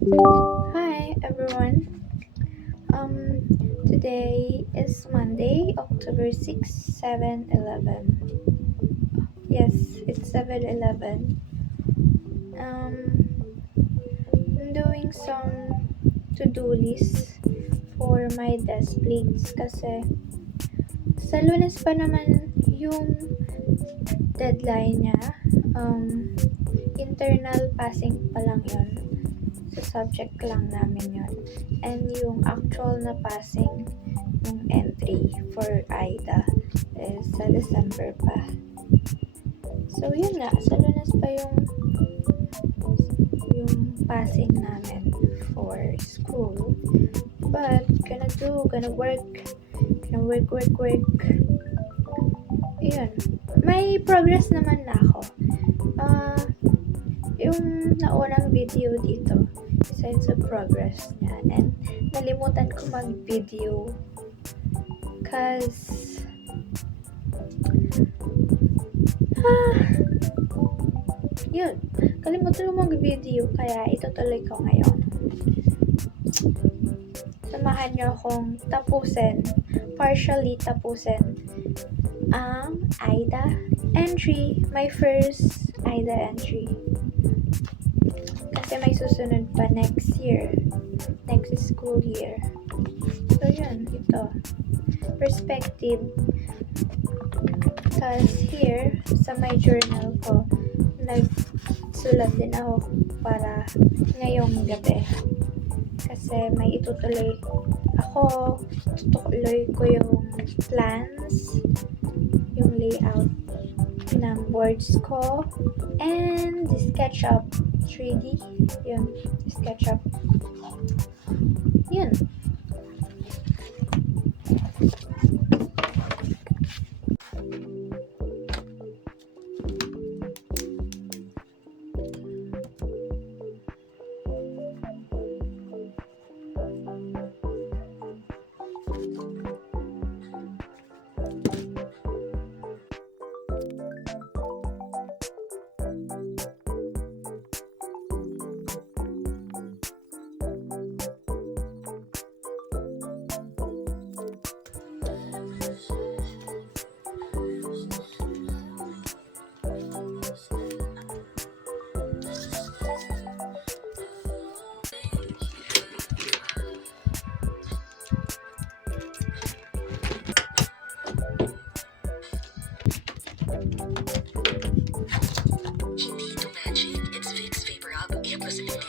Hi everyone. Um Today is Monday, October 6, 7/11. Yes, it's 7/11. I'm doing some to-do list for my desk plates kasi sa Lunes pa naman yung deadline niya. Um Internal passing pa lang 'yon. Sa subject lang namin 'yon. And yung actual na passing yung entry for AIDA is sa December pa. So, yun nga, sa Lunes pa yung passing namin for school. But, gonna work. Yun. May progress naman na ako. Ah, yung naunang video dito, isa yun sa progress niya. And, nalimutan ko mag-video. Cause, yun, kalimutan ko mag-video kaya itutuloy ko ngayon. Samahan niyo akong partially tapusin ang AIDA entry, my first AIDA entry. Kasi may susunod pa next school year. So yun, ito. Perspective. Tapos here, sa my journal ko, nagsulat din ako para ngayong gabi. Kasi may itutuloy ko yung plans, yung layout ng boards ko, and the SketchUp 3D, yun, SketchUp, yun. Hindi ito magic. It's Vicks Vapor Up. I-positive.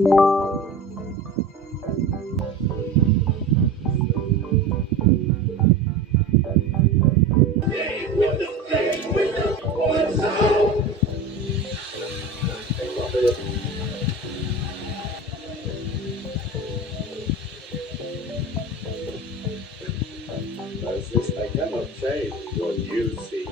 As this, I cannot change what you see.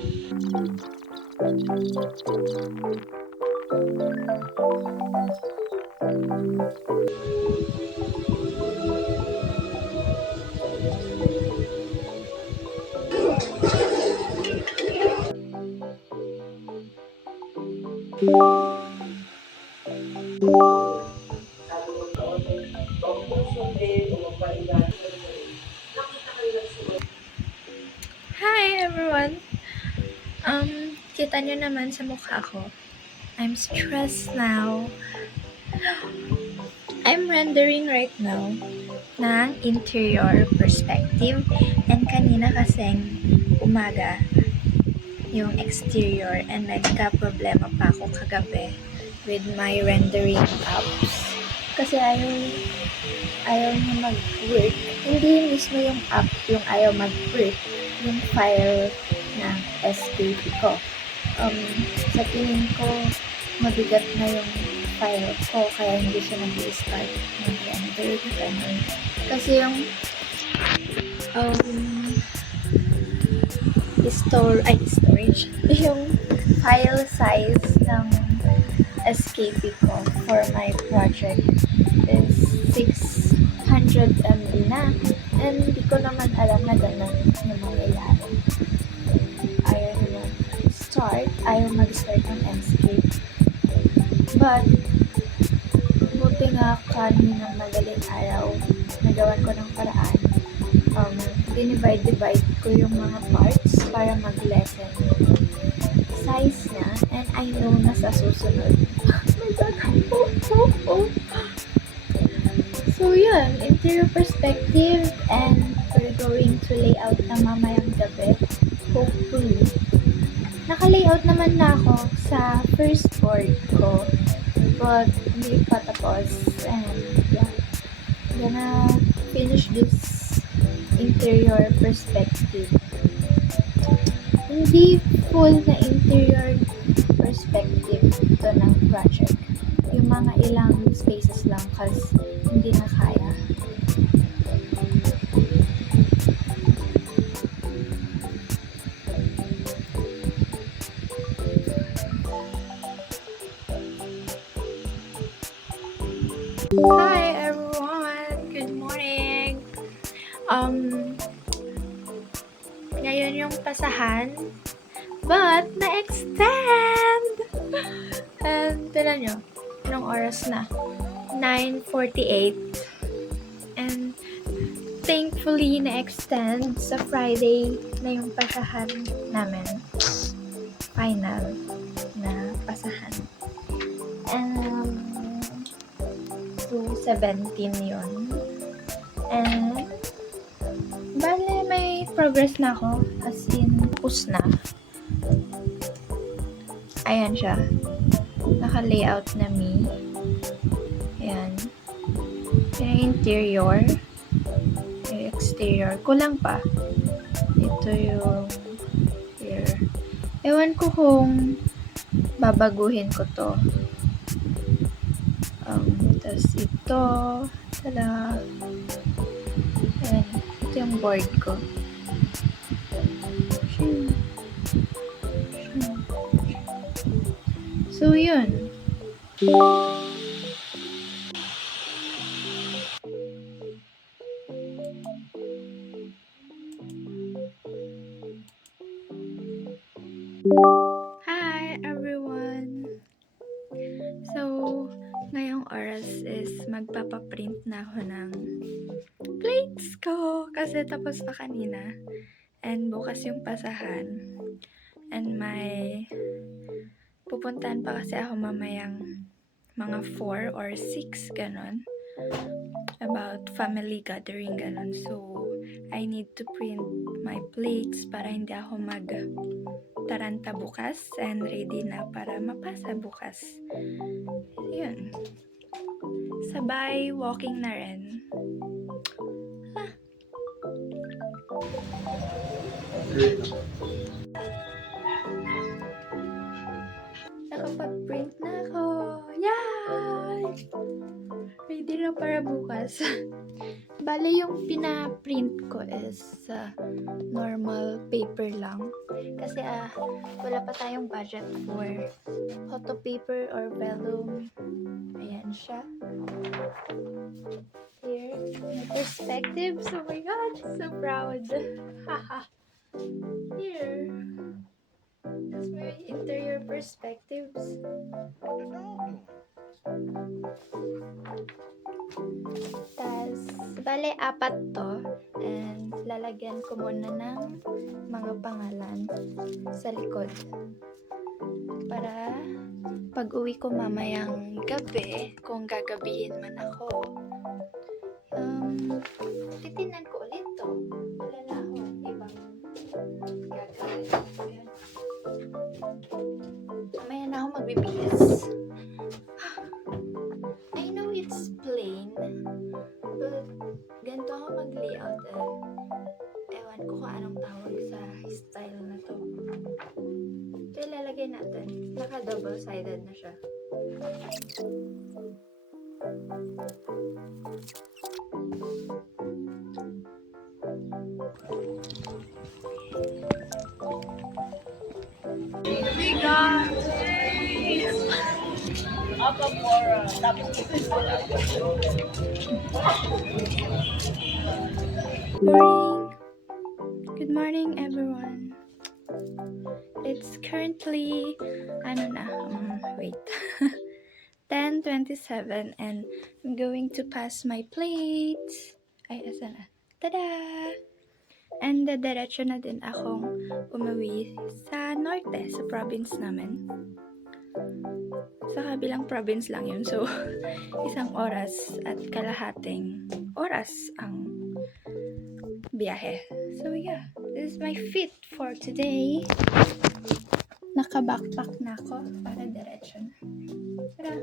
Hi everyone! Kita nyo naman sa mukha ko. I'm stressed now. I'm rendering right now ng interior perspective and kanina kasing umaga yung exterior and nagka-problema pa ako kagabi with my rendering apps. Kasi ayaw niya mag-work. Hindi mismo yung app yung ayaw mag-work. Yung file ng SKP ko. Sa tingin ko, mabigat na yung file ko kaya hindi siya nag-start ng render. Ganun. Kasi yung storage yung file size ng SKP ko for my project is 600 MB na and hindi ko naman alam na ganun yung mangyayari. Ayaw mag-start ng Enscape. But, buti nga kanina madaling araw, nagawan ko ng paraan. Dinivide ko yung mga parts para mag-lessen yung size niya. And I know na sa susunod. So, yun. Interior perspective and we're going to lay out na mamayang gabi. Hopefully. Naka-layout naman na ako sa first board ko. But, hindi pa tapos. And, yeah. I'm gonna finish this interior perspective. Hindi full na interior perspective ito ng project. Yung mga ilang spaces lang kasi hindi na kaya. Hi everyone! Good morning! Ngayon yung pasahan, but na-extend! And tignan nyo, anong oras na? 9:48. And thankfully na-extend sa Friday na yung pasahan namin. Final na pasahan. And 2:17 yun. And bale, may progress na ako. As in, tapos na. Ayan siya. Naka-layout na me. Ayan. Yung interior. Yung exterior. Kulang pa. Ito yung here. Ewan ko kung babaguhin ko to. Tapos ito. Tada. Ayan. Ito yung board ko. So, yun. Hi, everyone! So, ngayong oras is magpapaprint na ako ng plates ko kasi tapos na kanina. And bukas yung pasahan. And may pupuntahan pa kasi ako mamayang mga 4 or 6 ganon. About family gathering ganon. So, I need to print my plates para hindi ako taranta bukas and ready na para mapasa bukas. Yun. Sabay walking na rin. Nakapag-print na ako. Yay! Ready na para bukas. Bale, yung pina-print ko is normal paper lang. Kasi wala pa tayong budget for photo paper or vellum. Ayan siya. Here, my perspectives. Oh my god, so proud. Haha. Here. That's my interior perspectives. Tas, bale, 4 to. And lalagyan ko muna ng mga pangalan sa likod. Para pag uwi ko mamayang gabi, kung gagabihin man ako, titignan ko ulit to. Wala na ako ibang gagawin. Ayan. Mamaya na ako magbibihis. I know it's plain, but ganito ako mag-layout. Ewan ko kung anong tawag sa style na to. Ito ilalagay natin. Naka-double-sided na siya. Morning! Good morning, everyone. It's currently, wait, 10:27 and I'm going to pass my plates. Ay, asa na? Tada! And diretso na din akong umuwi sa norte, sa province namin. Sa kabilang province lang yun. So, 1 oras at kalahating oras ang biyahe. So, yeah. This is my fit for today. Naka-backpack na ako para diretso na. Tara!